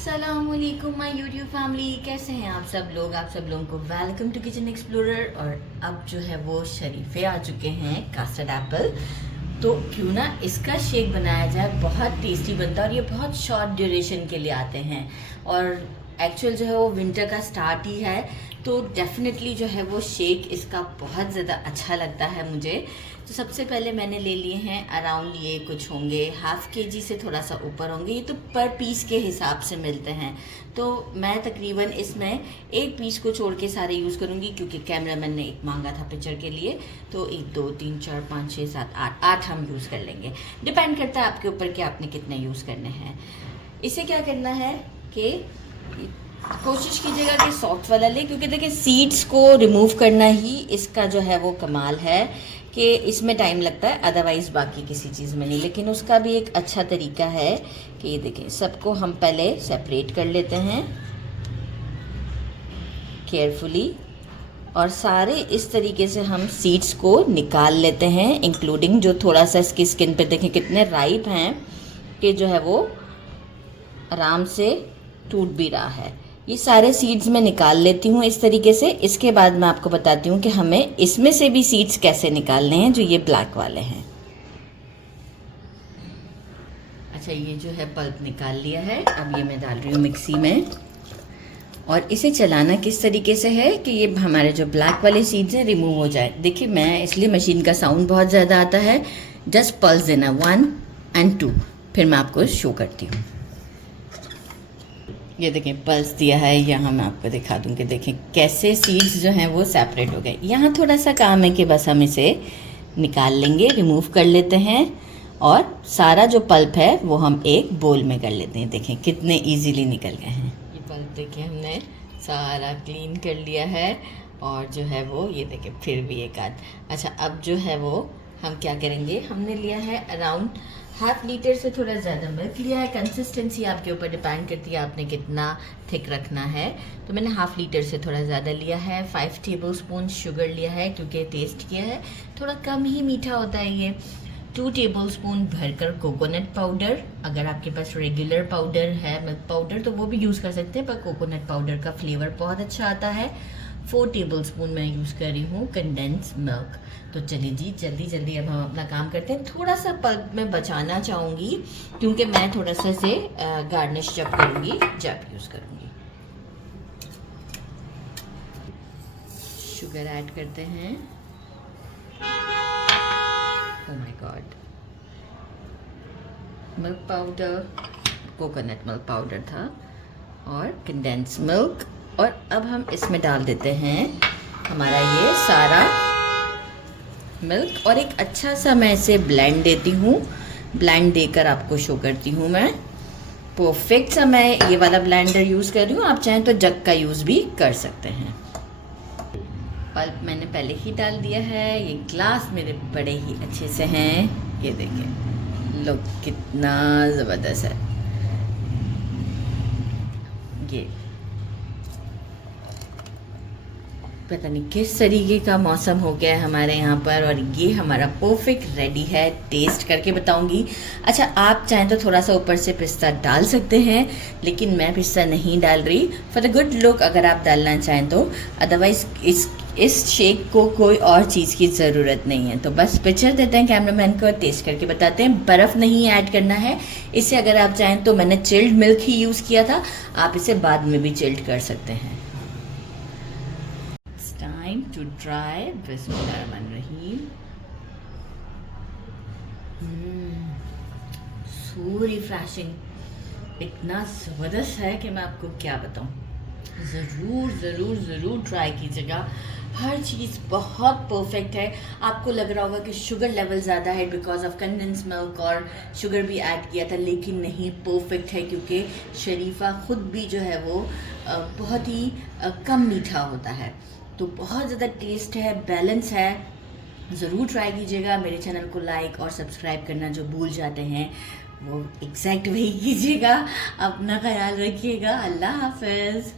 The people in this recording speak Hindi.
अस्सलामुअलैकुम माय यूट्यूब फैमिली, कैसे हैं आप सब लोग। आप सब लोगों को वेलकम टू किचन एक्सप्लोरर। और अब जो है वो शरीफे आ चुके हैं, कास्टर्ड एप्पल। तो क्यों ना इसका शेक बनाया जाए, बहुत टेस्टी बनता है और ये बहुत शॉर्ट ड्यूरेशन के लिए आते हैं। और एक्चुअल जो है वो विंटर का स्टार्ट ही है, तो डेफिनेटली जो है वो शेक इसका बहुत ज़्यादा अच्छा लगता है मुझे। तो सबसे पहले मैंने ले लिए हैं अराउंड, ये कुछ होंगे ½ kg से थोड़ा सा ऊपर होंगे। ये तो पर पीस के हिसाब से मिलते हैं, तो मैं तकरीबन इसमें एक पीस को छोड़ के सारे यूज़ करूँगी, क्योंकि कैमरामैन ने एक मांगा था पिक्चर के लिए। तो 1 2 3 4 5 6 7 8 हम यूज़ कर लेंगे। डिपेंड करता है आपके ऊपर कि आपने कितने यूज़ करने हैं। इसे क्या करना है कि कोशिश कीजिएगा कि सॉफ्ट वाला ले, क्योंकि देखिए सीड्स को रिमूव करना ही इसका जो है वो कमाल है कि इसमें टाइम लगता है, अदरवाइज़ बाकी किसी चीज़ में नहीं। लेकिन उसका भी एक अच्छा तरीका है कि ये देखें, सबको हम पहले सेपरेट कर लेते हैं केयरफुली, और सारे इस तरीके से हम सीड्स को निकाल लेते हैं, इंक्लूडिंग जो थोड़ा सा इसकी स्किन पे देखें कितने राइप हैं कि जो है वो आराम से टूट भी रहा है। ये सारे सीड्स मैं निकाल लेती हूँ इस तरीके से। इसके बाद मैं आपको बताती हूँ कि हमें इसमें से भी सीड्स कैसे निकालने हैं, जो ये ब्लैक वाले हैं। अच्छा, ये जो है पल्प निकाल लिया है। अब ये मैं डाल रही हूँ मिक्सी में, और इसे चलाना किस तरीके से है कि ये हमारे जो ब्लैक वाले सीड्स हैं रिमूव हो जाए। देखिए, मैं इसलिए मशीन का साउंड बहुत ज़्यादा आता है, जस्ट पल्स देना 1 और 2, फिर मैं आपको शो करती हूँ। ये देखें, पल्स दिया है। यहाँ मैं आपको दिखा दूँ कि देखें कैसे सीड्स जो हैं वो सेपरेट हो गए। यहाँ थोड़ा सा काम है कि बस हम इसे निकाल लेंगे, रिमूव कर लेते हैं, और सारा जो पल्प है वो हम एक बोल में कर लेते हैं। देखें कितने इजीली निकल गए हैं। ये पल्प देखिए हमने सारा क्लीन कर लिया है, और जो है वो ये देखें फिर भी एक आध। अच्छा, अब जो है वो हम क्या करेंगे, हमने लिया है अराउंड ½ लीटर से थोड़ा ज़्यादा मिल्क लिया है। कंसिस्टेंसी आपके ऊपर डिपेंड करती है आपने कितना थिक रखना है। तो मैंने ½ लीटर से थोड़ा ज़्यादा लिया है। 5 टेबलस्पून शुगर लिया है, क्योंकि टेस्ट किया है थोड़ा कम ही मीठा होता है ये। 2 टेबलस्पून भरकर कोकोनट पाउडर, अगर आपके पास रेगुलर पाउडर है मिल्क पाउडर तो वो भी यूज़ कर सकते हैं, पर कोकोनट पाउडर का फ्लेवर बहुत अच्छा आता है। 4 टेबलस्पून मैं यूज़ कर रही हूँ कंडेंस मिल्क। तो चलिए जी, जल्दी जल्दी अब हम अपना काम करते हैं। थोड़ा सा पल्प में बचाना चाहूँगी, क्योंकि मैं थोड़ा सा से गार्निश जब करूँगी जब यूज़ करूँगी। शुगर ऐड करते हैं। Oh my God, milk powder, coconut milk powder था, और कंडेंस मिल्क। और अब हम इसमें डाल देते हैं हमारा ये सारा मिल्क, और एक अच्छा सा मैं इसे ब्लेंड देती हूँ। ब्लेंड देकर आपको शो करती हूँ मैं। परफेक्ट सा मैं ये वाला ब्लेंडर यूज़ कर रही हूँ, आप चाहें तो जग का यूज़ भी कर सकते हैं। पल्प मैंने पहले ही डाल दिया है। ये ग्लास मेरे बड़े ही अच्छे से हैं, ये देखिए लो कितना ज़बरदस्त है ये। पता नहीं किस तरीके का मौसम हो गया है हमारे यहाँ पर, और ये हमारा परफेक्ट रेडी है। टेस्ट करके बताऊंगी। अच्छा, आप चाहें तो थोड़ा सा ऊपर से पिस्ता डाल सकते हैं, लेकिन मैं पिस्ता नहीं डाल रही, फॉर द गुड लुक अगर आप डालना चाहें तो। अदरवाइज़ इस शेक को कोई और चीज़ की ज़रूरत नहीं है। तो बस पिक्चर देते हैं कैमरामैन को और टेस्ट करके बताते हैं। बर्फ़ नहीं ऐड करना है इसे। अगर आप चाहें तो मैंने चिल्ड मिल्क ही यूज़ किया था, आप इसे बाद में भी चिल्ड कर सकते हैं। Time to try. बिस्मिल्लाहिर्रहमानिर्रहीम। सो रिफ्रेशिंग, इतना ज़बरदस्त है कि मैं आपको क्या बताऊं। ज़रूर ज़रूर ज़रूर ट्राई कीजिएगा। हर चीज़ बहुत परफेक्ट है। आपको लग रहा होगा कि शुगर लेवल ज़्यादा है बिकॉज ऑफ कंडेंस मिल्क, और शुगर भी ऐड किया था, लेकिन नहीं, परफेक्ट है, क्योंकि शरीफा ख़ुद भी जो है वो बहुत ही कम मीठा होता है। तो बहुत ज़्यादा टेस्ट है, बैलेंस है। ज़रूर ट्राई कीजिएगा। मेरे चैनल को लाइक और सब्सक्राइब करना जो भूल जाते हैं वो एग्जैक्ट वही कीजिएगा। अपना ख्याल रखिएगा। अल्लाह हाफ़िज़।